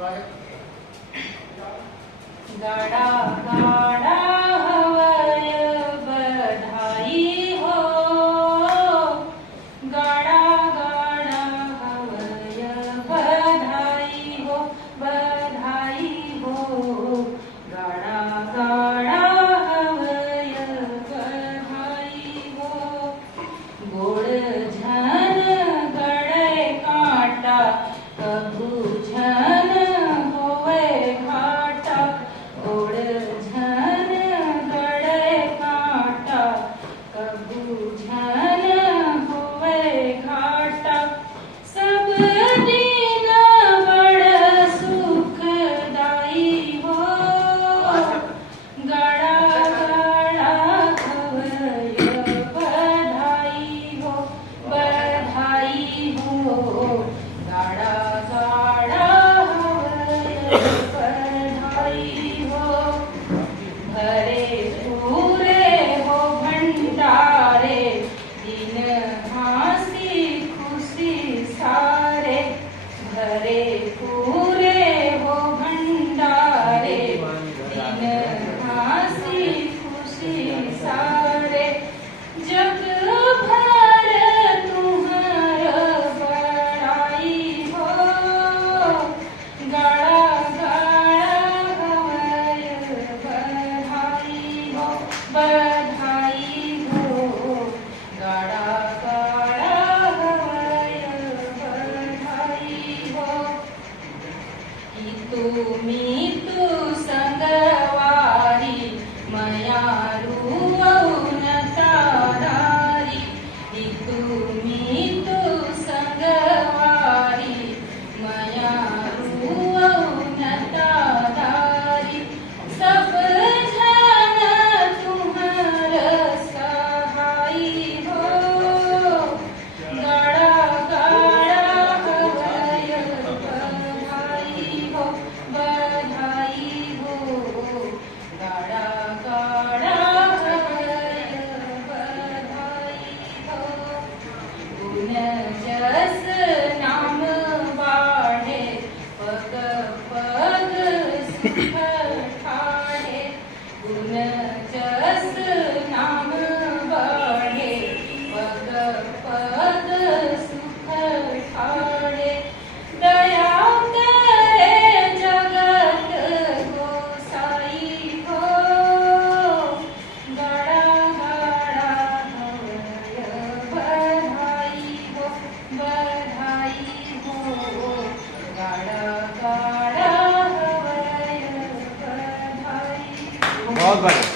गाड़ा गाड़ा हवय बधाई हो, गाड़ा गाड़ा हवय बधाई हो, बधाई हो, गाड़ा गाड़ा हवय बधाई हो। गोड़ झन गड़े कांटा कभू झन होवे घाटा, गोड़ झन गड़े कांटा कभू झन होवे घाटा। सब दिन बड़ सुखदाई हो, गाड़ा गाड़ा हवय बधाई हो, बधाई हो, गाड़ा गाड़ा हवय बधाई हो। भरे पूरे हो भंडारे दिन हासी खुशी सारे, भरे पूरे हो भंडारे दिन हासी खुशी सारे। जग भर तुम्हार बड़ाई हो, गाड़ा गाड़ा हवय बधाई हो, बधाई हो, गाड़ा गाड़ा हवय बधाई हो। मीतु संगवारी मयारू तारारी, मीतु संगवारी मयारू तारारी। सब जन तुम्हार सहाई हो, गाड़ा गाड़ा हवय बधाई हो, बधाई हो, गाड़ा गाड़ा हवय बधाई हो। गुण जस नाम बाढ़े पग पग सुख ठाढ़े, गुण जस नाम बाढ़े पग पग सुख ठाढ़े। दया करे जगत गोसाई हो, गाड़ा गाड़ा हवय बधाई हो, बधाई हो, गाड़ा गाड़ा हवय बधाई हो। बहुत बढ़िया।